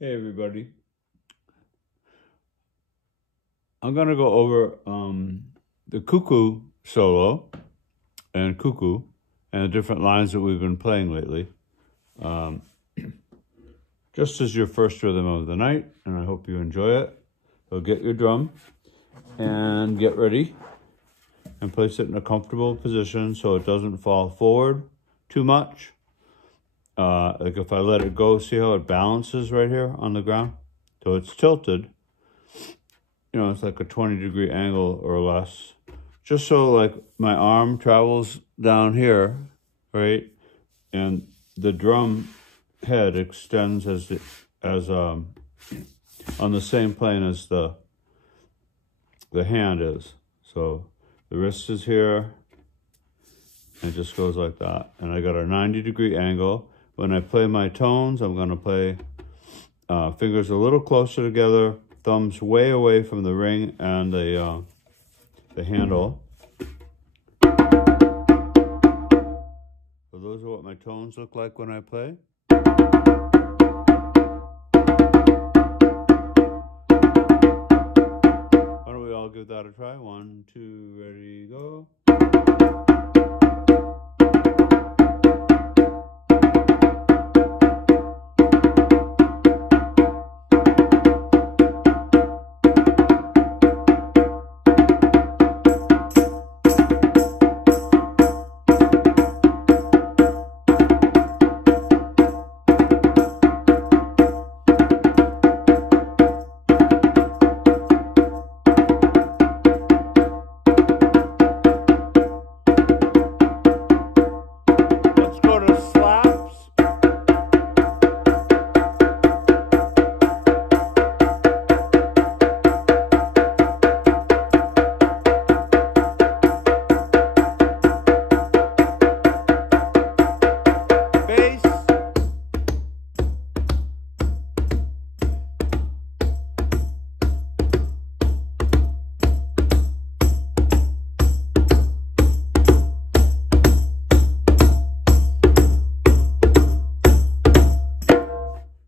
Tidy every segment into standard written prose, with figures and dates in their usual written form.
Hey everybody. I'm gonna go over the Kuku solo and Kuku and the different lines that we've been playing lately. Um, just as your first rhythm of the night, and I hope you enjoy it. So get your drum and get ready and place it in a comfortable position so it doesn't fall forward too much. Like if I let it go, see how it balances right here on the ground? So it's tilted. You know, it's like a 20-degree angle or less. Just so like my arm travels down here, right? And the drum head extends as on the same plane as the hand is. So the wrist is here, and it just goes like that. And I got a 90-degree angle. When I play my tones, I'm gonna play fingers a little closer together, thumbs way away from the ring and the handle. So those are what my tones look like when I play. Why don't we all give that a try? 1, 2, ready, go.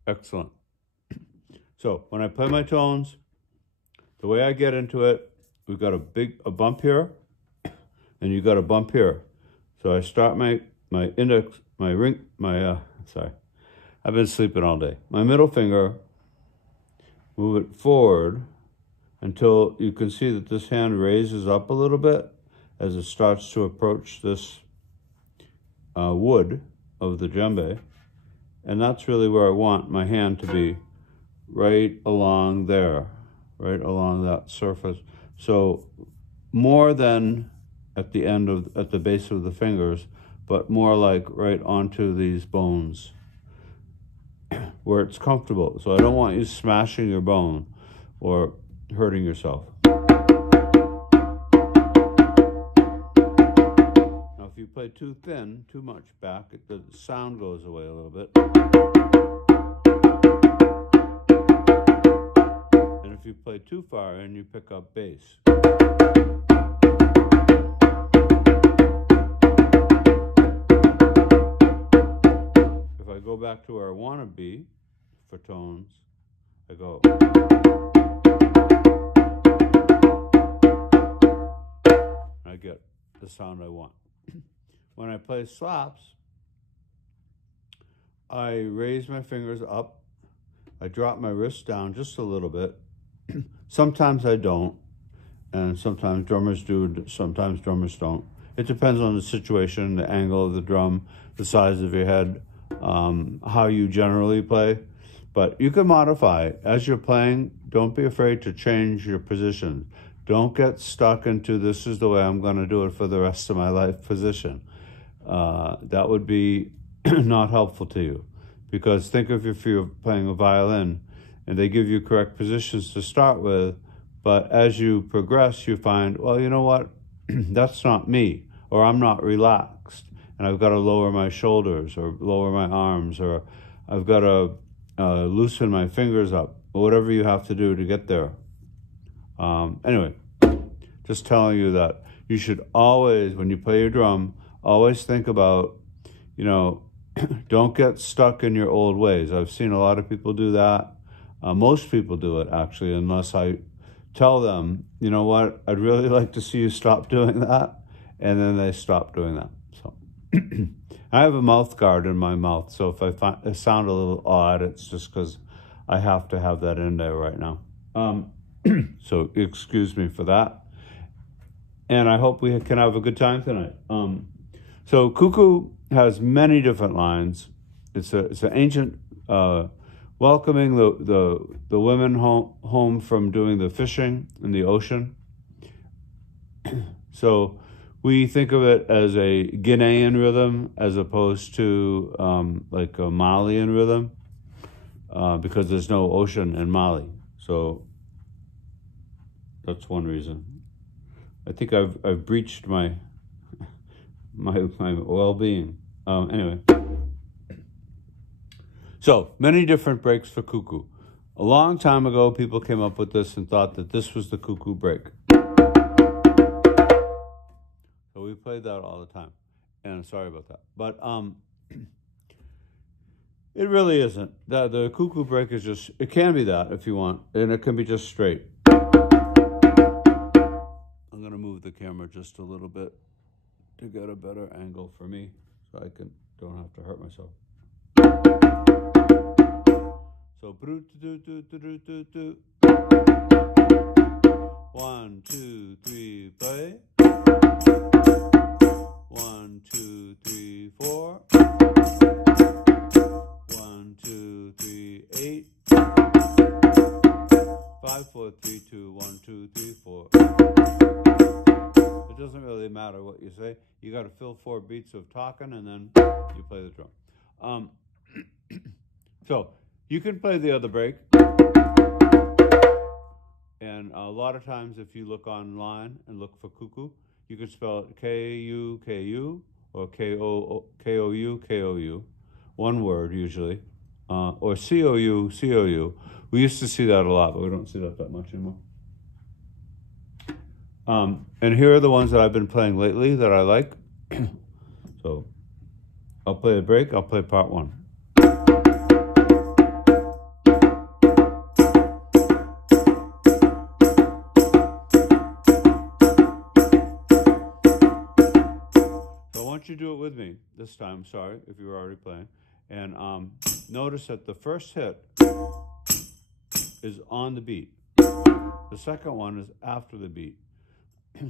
Excellent. So when I play my tones, the way I get into it, we've got a bump here, and you got a bump here. So I start my index, my ring, sorry, I've been sleeping all day. My middle finger, move it forward until you can see that this hand raises up a little bit as it starts to approach this wood of the djembe. And that's really where I want my hand to be, right along there, right along that surface. So more than at the base of the fingers, but more like right onto these bones where it's comfortable. So I don't want you smashing your bone or hurting yourself. Now, if you play too thin, too much back, the sound goes away a little bit. And if you play too far in, you pick up bass. If I go back to where I want to be for tones, I go. I get the sound I want. When I play slaps, I raise my fingers up. I drop my wrist down just a little bit. Sometimes I don't, and sometimes drummers do, sometimes drummers don't. It depends on the situation, the angle of the drum, the size of your head, how you generally play. But you can modify. As you're playing, don't be afraid to change your position. Don't get stuck into this is the way I'm going to do it for the rest of my life position. That would be not helpful to you. Because think of if you're playing a violin and they give you correct positions to start with, but as you progress, you find, well, you know what? That's not me, or I'm not relaxed, and I've got to lower my shoulders or lower my arms, or I've got to loosen my fingers up, or whatever you have to do to get there. Anyway, just telling you that you should always, when you play your drum, always think about, you know, don't get stuck in your old ways. I've seen a lot of people do that. Most people do it, actually, unless I tell them, you know what, I'd really like to see you stop doing that. And then they stop doing that. So I have a mouth guard in my mouth. So if I sound a little odd, it's just because I have to have that in there right now. So excuse me for that. And I hope we can have a good time tonight. So Kuku has many different lines. It's an ancient welcoming the women home from doing the fishing in the ocean. So we think of it as a Guinean rhythm as opposed to like a Malian rhythm because there's no ocean in Mali. So that's one reason. I think I've breached my well-being. Anyway. So, many different breaks for Kuku. A long time ago, people came up with this and thought that this was the Kuku break. So we played that all the time. And I'm sorry about that. But it really isn't. The Kuku break is just, it can be that if you want. And it can be just straight. I'm going to move the camera just a little bit to get a better angle for me so I don't have to hurt myself. So, 1, 2, 3, play. 1, 2, 3, 4. 1, 2, 3, 8. 5, 4, 3, 2, 1, 2, 3, 4. It doesn't really matter what you say. You got to fill 4 beats of talking, and then you play the drum. So you can play the other break. And a lot of times if you look online and look for Kuku, you can spell it K-U-K-U or K-O-U, K-O-U. One word usually. Or C-O-U, C-O-U. We used to see that a lot, but we don't see that much anymore. And here are the ones that I've been playing lately that I like. So I'll play a break. I'll play part 1. So I want you to do it with me this time. Sorry if you were already playing. And notice that the first hit is on the beat. The second one is after the beat.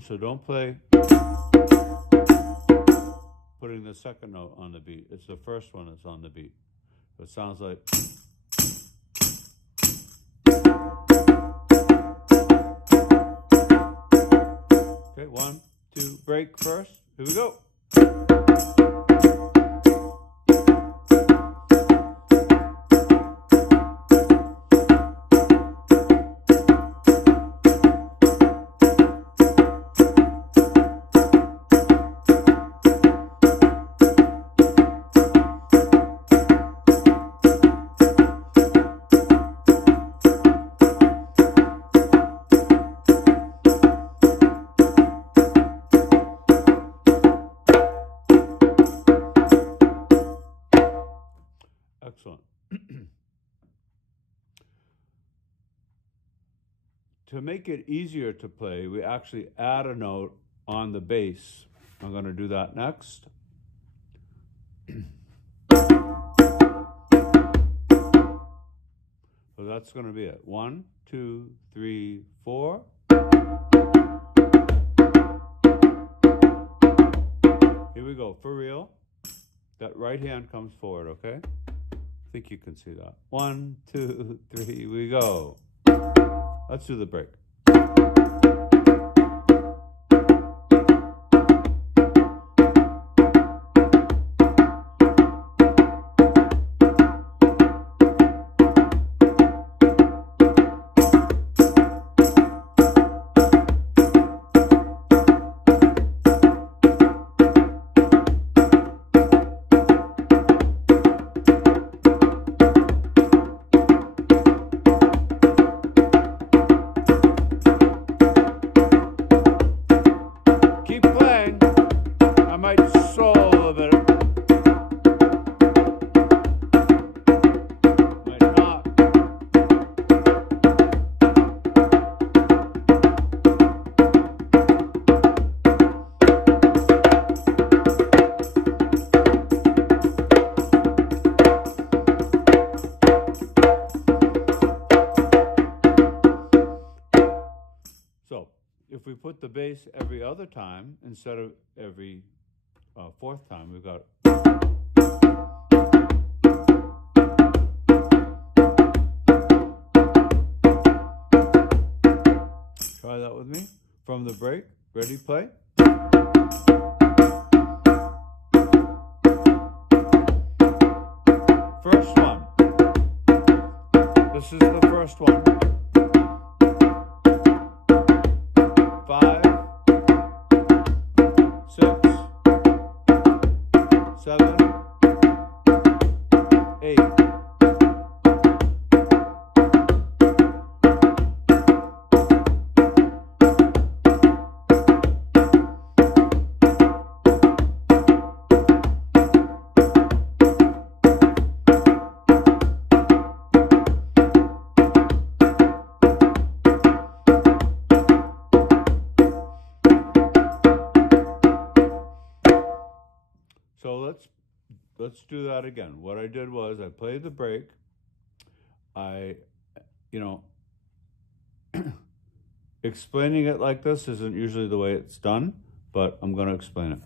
So don't play putting the second note on the beat. It's the first one that's on the beat. So it sounds like. Okay, 1, 2, break first. Here we go. Excellent. To make it easier to play, we actually add a note on the bass. I'm going to do that next. So that's going to be it. 1, 2, 3, 4. Here we go, for real. That right hand comes forward, okay? I think you can see that. 1, 2, 3, we go. Let's do the break. put the bass every other time instead of every fourth time. We've got. Try that with me. From the break. Ready, play. First one. This is the first one. 5, 6, 7, 8. So let's do that again. What I did was I played the break. Explaining it like this isn't usually the way it's done, but I'm going to explain it.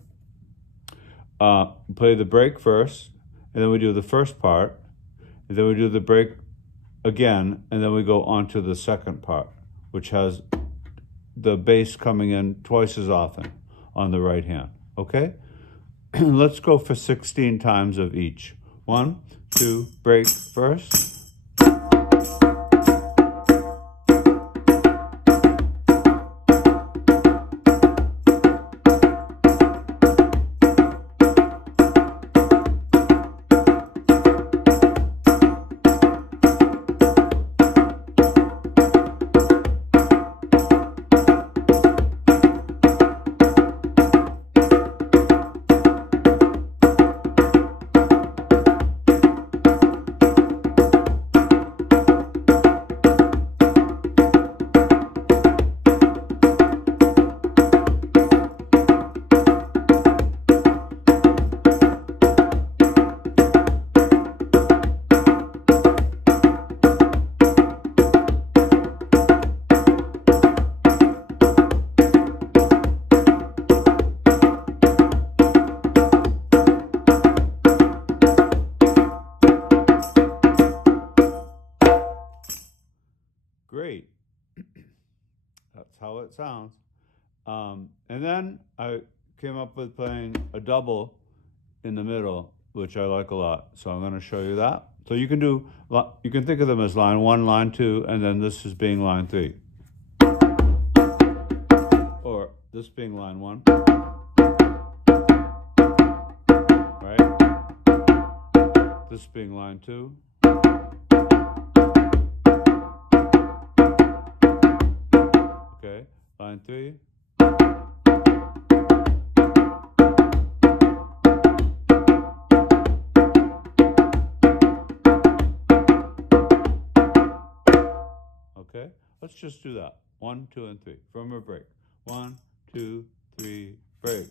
Play the break first, and then we do the first part, and then we do the break again, and then we go on to the second part, which has the bass coming in twice as often on the right hand. Okay? Let's go for 16 times of each. 1, 2, break first. Great. That's how it sounds. And then I came up with playing a double in the middle, which I like a lot. So I'm going to show you that. So you can think of them as line 1, line 2, and then this is being line 3. Or this being line 1. Right? This being line 2. Okay, line 3. Okay, let's just do that. 1, 2, and 3 from a break. 1, 2, 3, break.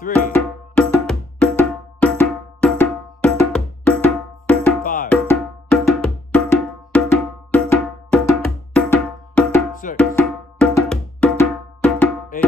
3, 5, 6, 8.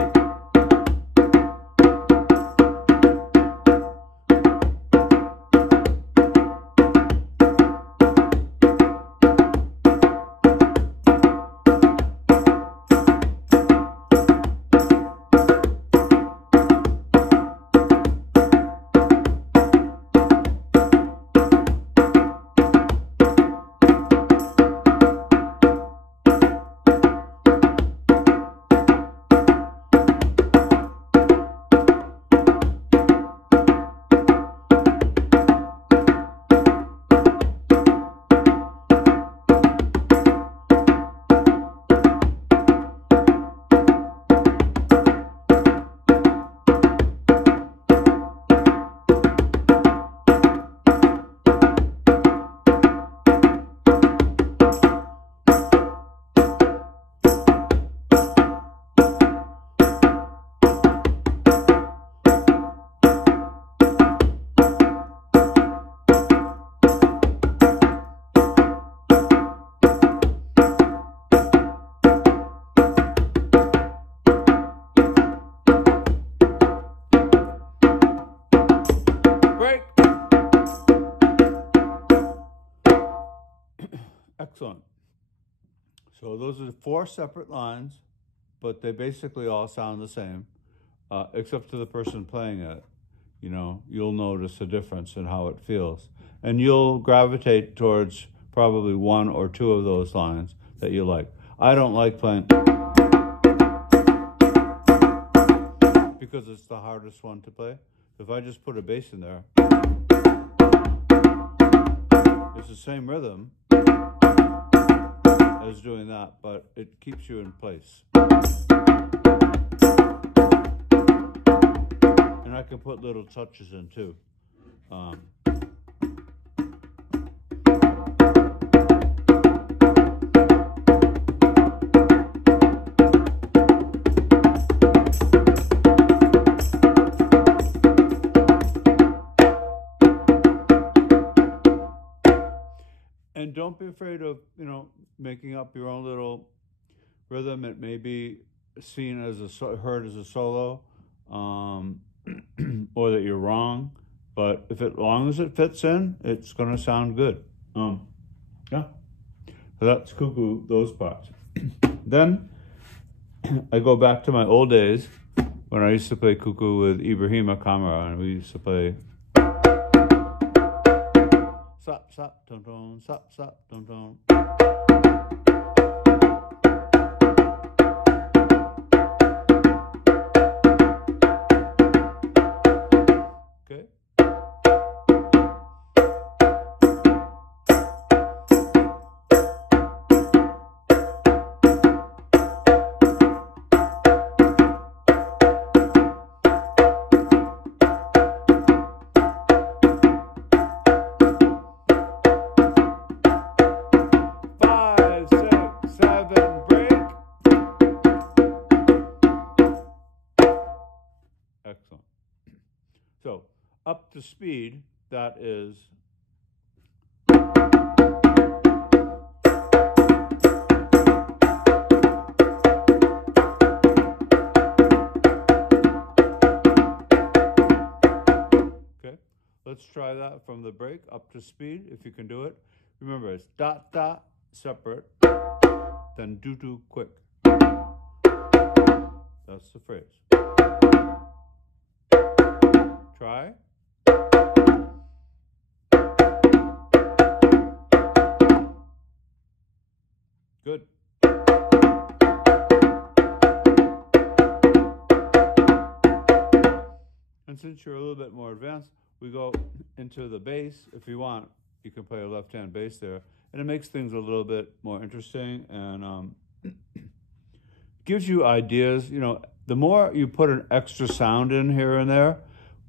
Excellent. So those are 4 separate lines, but they basically all sound the same, except to the person playing it. You know, you'll notice a difference in how it feels. And you'll gravitate towards probably 1 or 2 of those lines that you like. I don't like playing because it's the hardest one to play. If I just put a bass in there, it's the same rhythm as doing that, but it keeps you in place. And I can put little touches in too. And don't be afraid of, you know, making up your own little rhythm. It may be seen as heard as a solo, or that you're wrong. But as long as it fits in, it's going to sound good. Yeah. So that's Kuku, those parts. Then I go back to my old days when I used to play Kuku with Ibrahima Kamara, and we used to play sap, sap, tom, tom, sap, sap, tom, tom. Okay. Excellent. So, up to speed, that is okay. Let's try that from the break up to speed, if you can do it. Remember, it's dot dot separate, then do do quick. That's the phrase. Try. Good. And since you're a little bit more advanced, we go into the bass. If you want, you can play a left-hand bass there. And it makes things a little bit more interesting and gives you ideas. You know, the more you put an extra sound in here and there,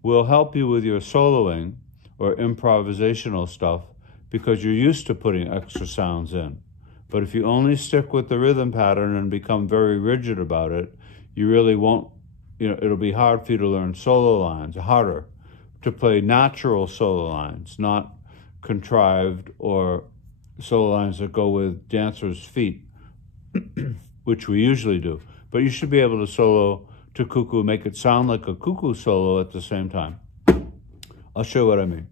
will help you with your soloing or improvisational stuff because you're used to putting extra sounds in. But if you only stick with the rhythm pattern and become very rigid about it, you really won't, you know, it'll be hard for you to learn solo lines, harder to play natural solo lines, not contrived or solo lines that go with dancers' feet, which we usually do. But you should be able to solo to Kuku, make it sound like a Kuku solo at the same time. I'll show you what I mean.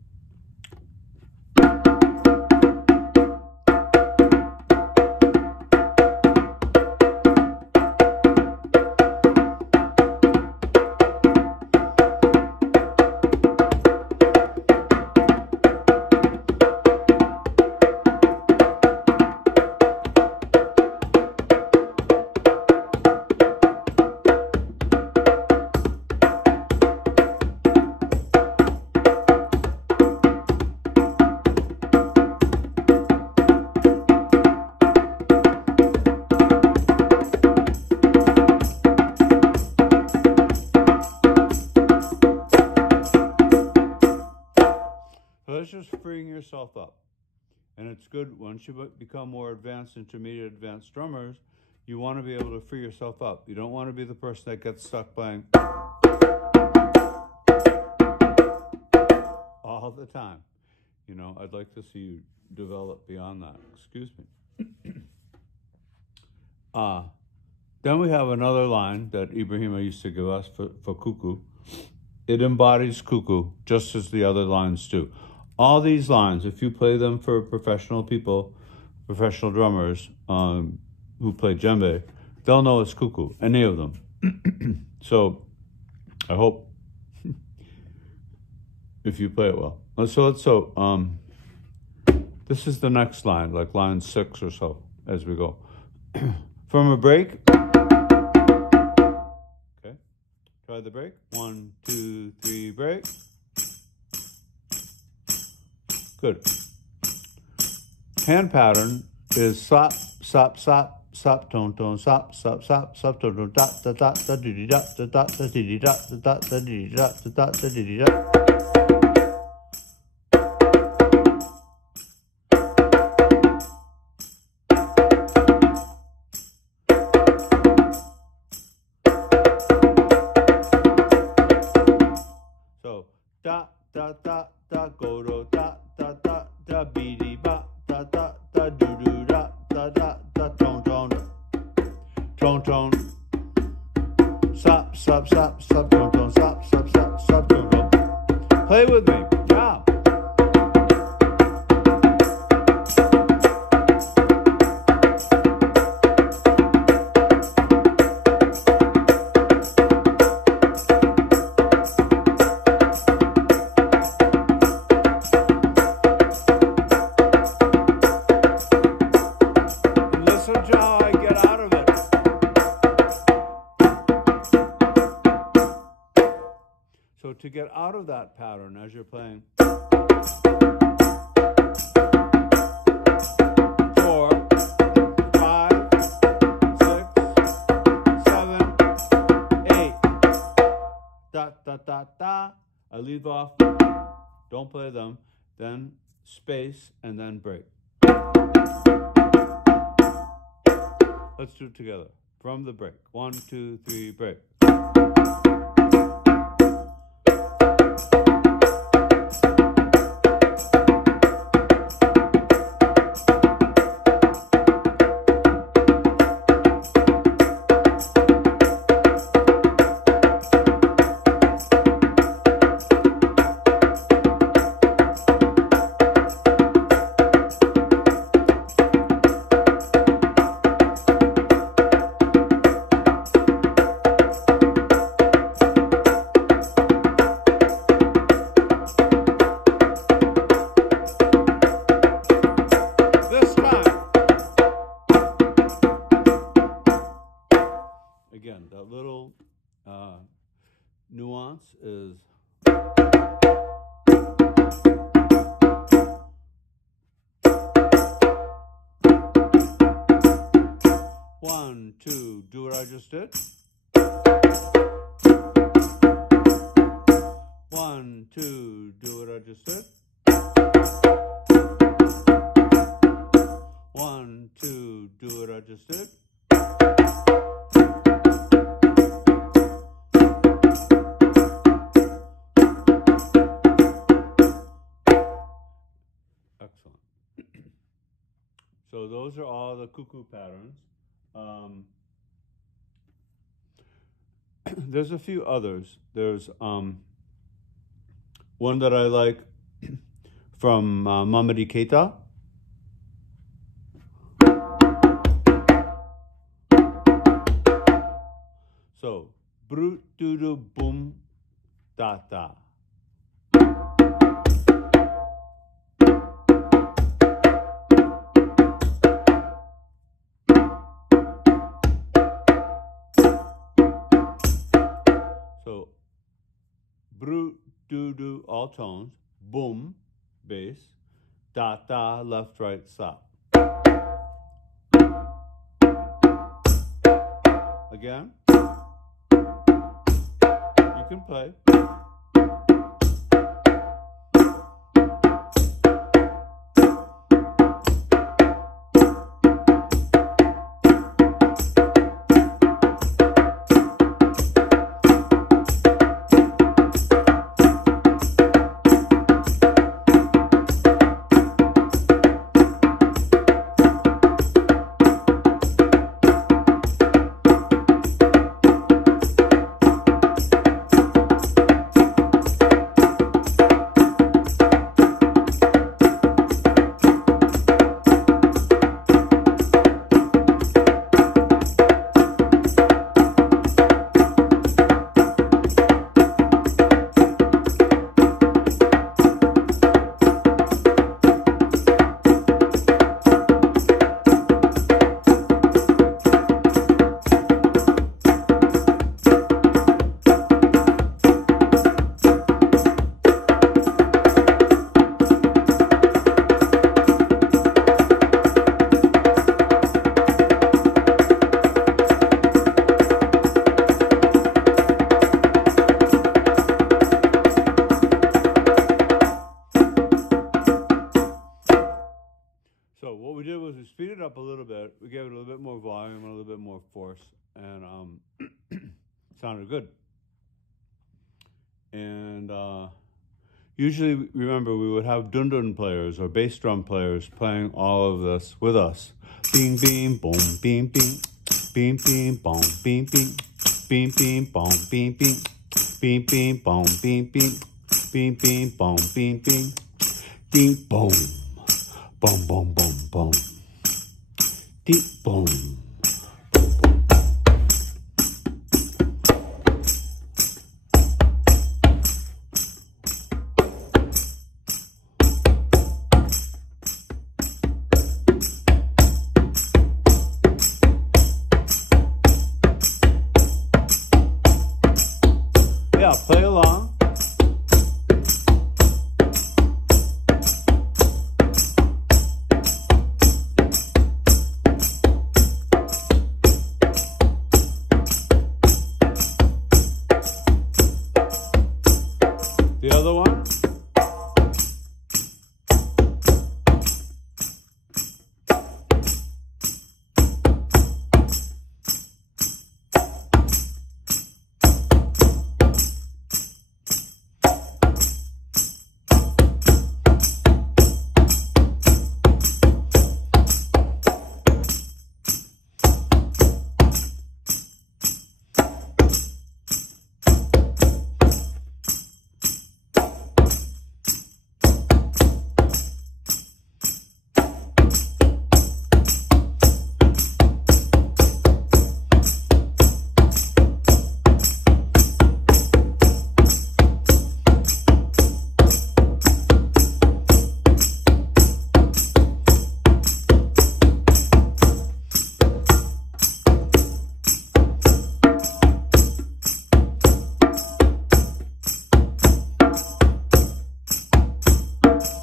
That's just freeing yourself up. And it's good once you become more advanced, intermediate, advanced drummers, you want to be able to free yourself up. You don't want to be the person that gets stuck playing all the time. You know, I'd like to see you develop beyond that. Excuse me. Then we have another line that Ibrahima used to give us for Kuku. It embodies Kuku, just as the other lines do. All these lines, if you play them for professional people, professional drummers who play djembe, they'll know it's Koukou, any of them. So I hope if you play it well. This is the next line, like line 6 or so, as we go. From a break. Okay, try the break. 1, 2, 3, break. Good. Hand pattern is slap, slap, slap, slap, tone, tone, slap, slap, slap, slap, tone, tone, dot, dot, dot, dot, diddy, dot, dot, dot, dot, diddy, dot, dot, dot, dot, diddy, dot, dot, dot, dot, diddy, dot. So da da da da go do da da da da beady ba da da da do do da da da da tone tone tone tone stop stop stop stop tone tone stop stop stop stop tone tone. Play with me. Yeah. How I get out of it. So to get out of that pattern as you're playing 4, 5, 6, 7, 8. Da da da da. I leave off. Don't play them. Then space and then break. Let's do it together. From the break. 1, 2, 3, break. Again, that little nuance is one, two, do what I just did. 1, 2, do what I just did. 1, 2, do what I just did. Excellent. So those are all the Koukou patterns. There's a few others. There's one that I like from Mamady Keita. So, brut doo doo boom da da. So, brut doo doo all tones, boom bass, da da left right slap. Again. You can play. speed it up a little bit. We gave it a little bit more volume, a little bit more force, and sounded good. And usually, remember, we would have dun-dun players or bass drum players playing all of this with us. Bing, bing, boom, bing, bing, bing, bing, boom, bing, bing, bing, bing, boom, bing, bing, bing, bing, boom, bing, bing, bing, bing, boom, bing, bing, ding, boom, boom, boom, boom, boom, ding, boom. Yeah, play along. The other one.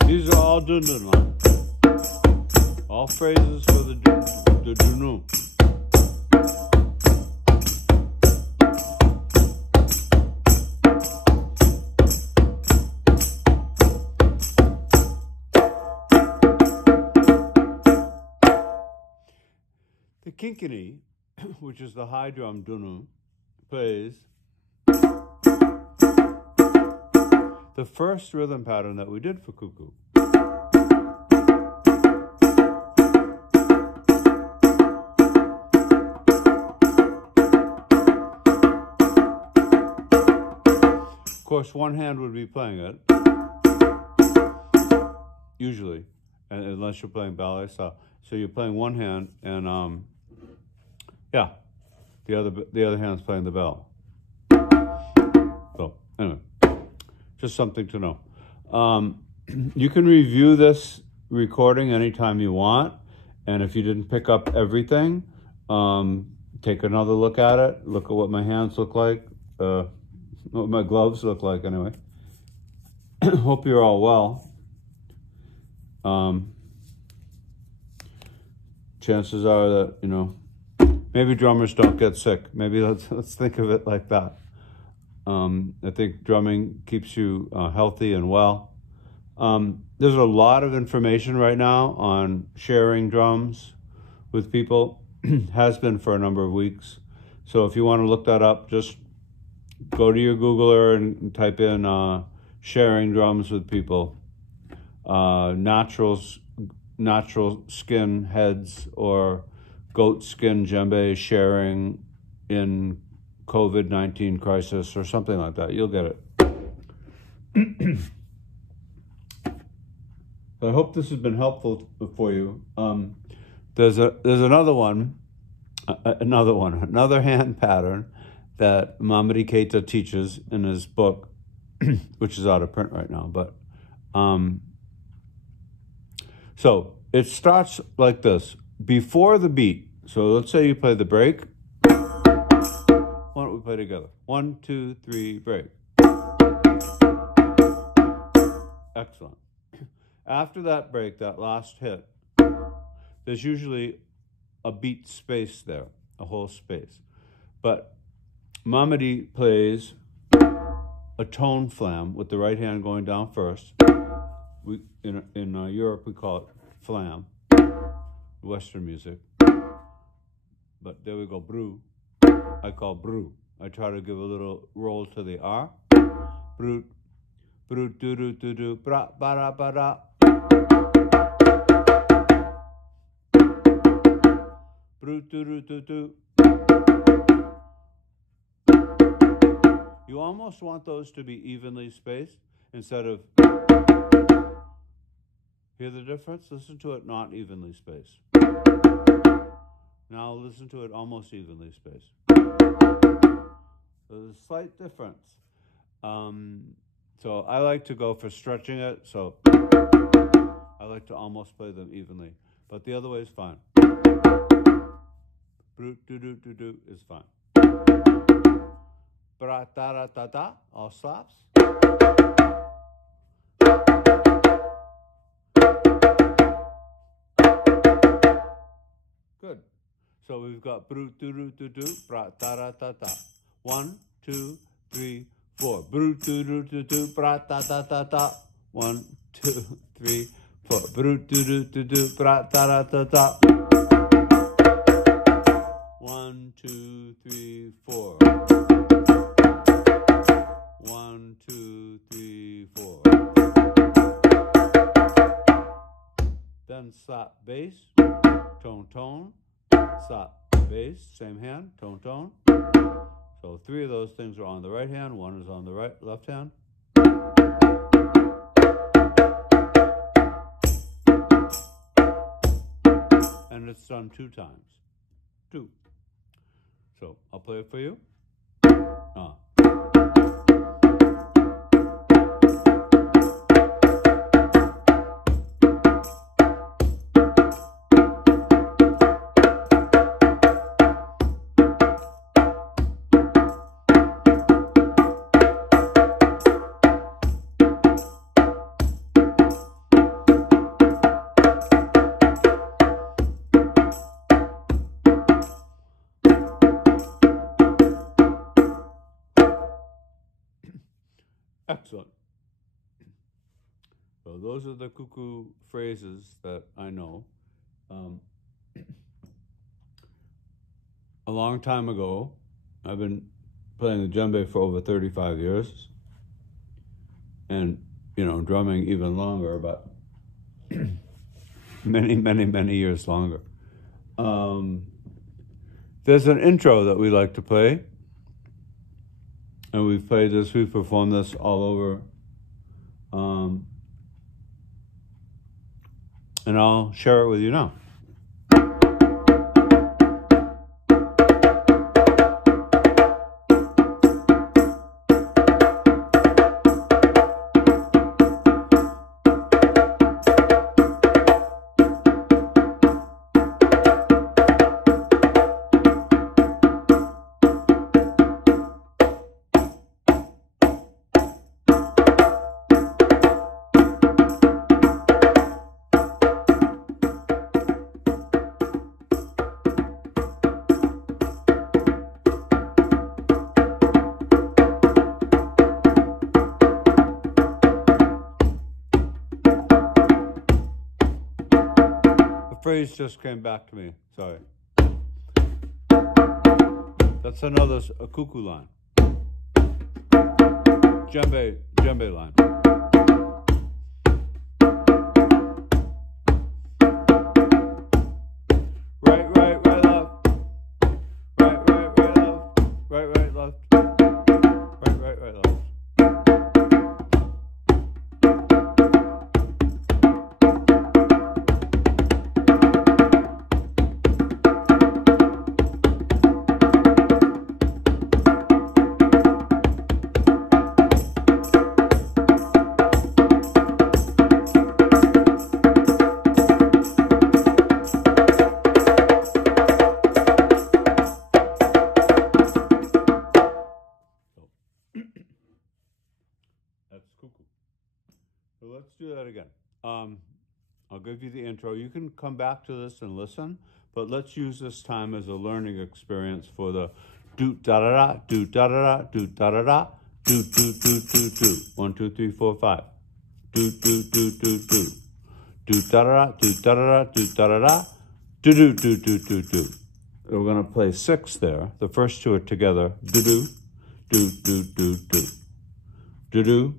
These are all dun-dun lines. All phrases for the dunu. The kinkini, which is the high drum dunu, plays the first rhythm pattern that we did for Kuku. Of course, one hand would be playing it, usually, unless you're playing ballet style. So you're playing one hand, and yeah, the other hand's playing the bell. So anyway, just something to know. You can review this recording anytime you want, and if you didn't pick up everything, take another look at it. Look at what my hands look like, what my gloves look like anyway. Hope you're all well. Chances are that, you know, maybe drummers don't get sick. Maybe let's think of it like that. I think drumming keeps you healthy and well. There's a lot of information right now on sharing drums with people. Has been for a number of weeks. So if you want to look that up, just go to your Googler and type in sharing drums with people. Natural skin heads or goat skin djembe sharing in COVID-19 crisis or something like that. You'll get it. I hope this has been helpful for you. There's another hand pattern that Mamady Keita teaches in his book, which is out of print right now. But so it starts like this. Before the beat, so let's say you play the break. Why don't we play together? 1, 2, 3, break. Excellent. After that break, that last hit, there's usually a beat space there, a whole space. But Mamady plays a tone flam with the right hand going down first. In Europe, we call it flam. Western music. But there we go, brew. I call brew. I try to give a little roll to the R. Brute, brute, doo doo doo doo, bra ba da ba da. Brute, doo doo doo doo. You almost want those to be evenly spaced instead of. Hear the difference? Listen to it not evenly spaced. Now listen to it almost evenly spaced. There's a slight difference. So I like to go for stretching it, so I like to almost play them evenly. But the other way is fine. Brute doo doo doo doo is fine. Bra da da da da, all stops. Good. So we've got brute doo doo doo doo, bra da da da da. 1, 2, 3, 4. Brute doo doo doo doo, bra da da da da. 1, 2, 3, 4. Brute doo doo doo doo, bra da da da da. 1, 2, 3, 4. 1, 2, 3, 4. Then slap bass, tone, tone, slap bass, same hand, tone, tone. So 3 of those things are on the right hand, 1 is on the left hand. And it's done 2 times. 2. So I'll play it for you. Excellent. So those are the Kuku phrases that I know. A long time ago, I've been playing the djembe for over 35 years. And, drumming even longer, but many, many, many years longer. There's an intro that we like to play. And we've performed this all over. And I'll share it with you now. Phrase just came back to me. Sorry. That's another Koukou line. Djembe line. Right, right, right, left. Right, right, right, left. Right, right, left. Right, right, right, left. That's Kuku. So let's do that again. I'll give you the intro. You can come back to this and listen, but let's use this time as a learning experience for the do da da da, do da da da, do da da da, do do do do do. 1, 2, 3, 4, 5. Do do do do do. Do da da da, do da da da, do da da da. Do do do do do do. We're going to play 6 there. The first 2 are together. Do do do do do do. Do do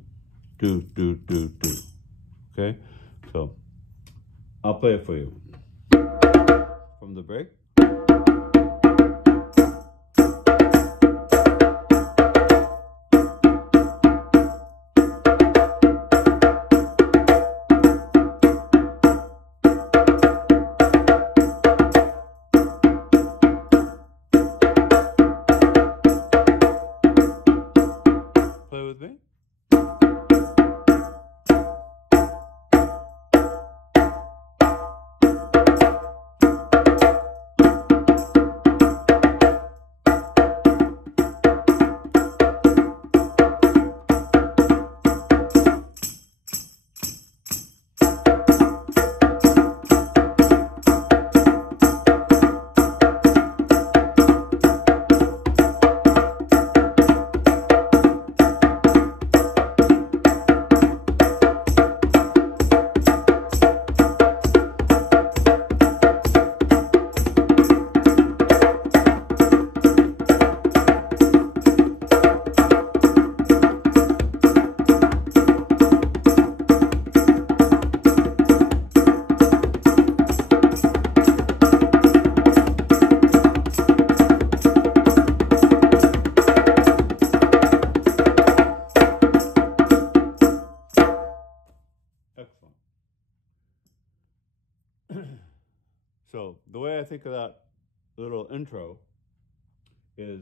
do do do do. Okay, so I'll play it for you from the break. Play with me. So the way I think of that little intro is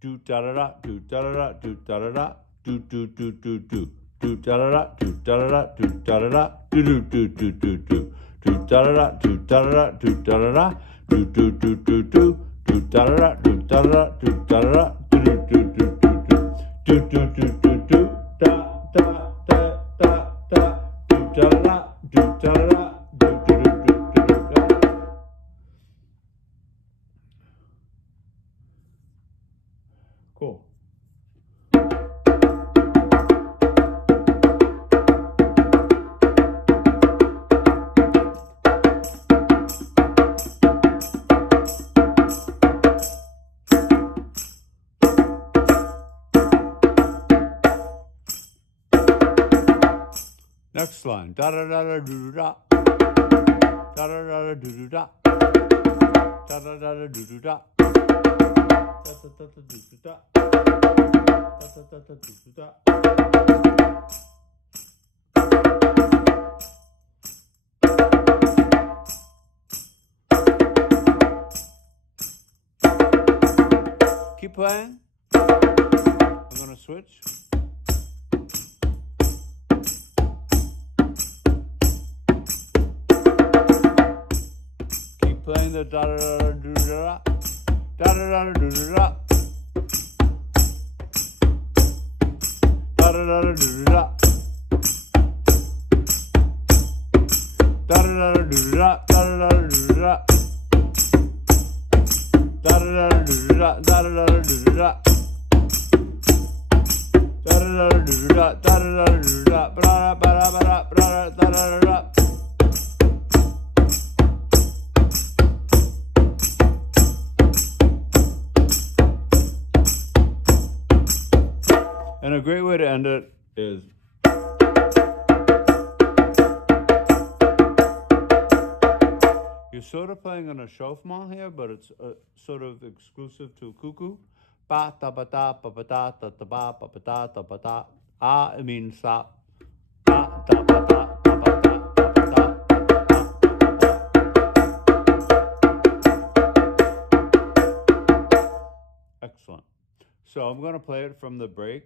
do da da da do da da da do da da da do do do do do do da da da do da da da do da da da do do do do do do do da da da do da da da do da da da do do do do do do da da da do da da da do da da da do do do do do do do do do da da da da da do da da da do da da da. Cool. Next line. Da da da da do da. Da da da da do da. Da da da da do da. Da da da da do da. Da da da da do da. Keep playing. I'm gonna switch. Keep playing the da da da da do da. Da da da da do da. Da da da da do da. Da da da da do da. Da da da da do da. Da da da da do da. Da da da da do da. Da da da da do da. Da da da da do da. Ba da ba da ba da ba da da da da. And a great way to end it is you're sort of playing on a chauffement here, but it's sort of exclusive to Kuku. Ba da ba da ba ba da da da ba ba ba da da ba da. Ah, it means stop. Ba da ba da ba ba da ba ba da. Excellent. So I'm going to play it from the break.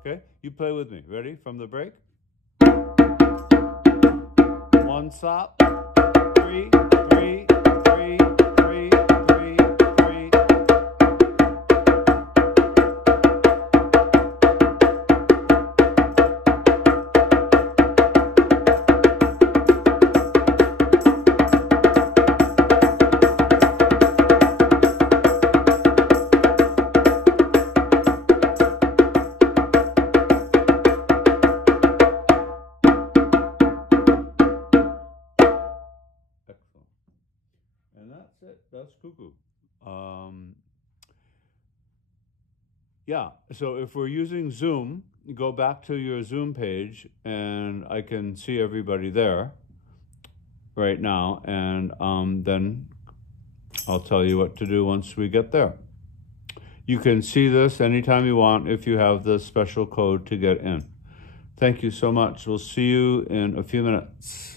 Okay, you play with me. Ready? From the break. 1 stop. 3, 3, 3, 3, 3, 3. That's Kuku. Yeah, so if we're using Zoom, you go back to your Zoom page and I can see everybody there right now, and then I'll tell you what to do once we get there. You can see this anytime you want if you have the special code to get in. Thank you so much. We'll see you in a few minutes.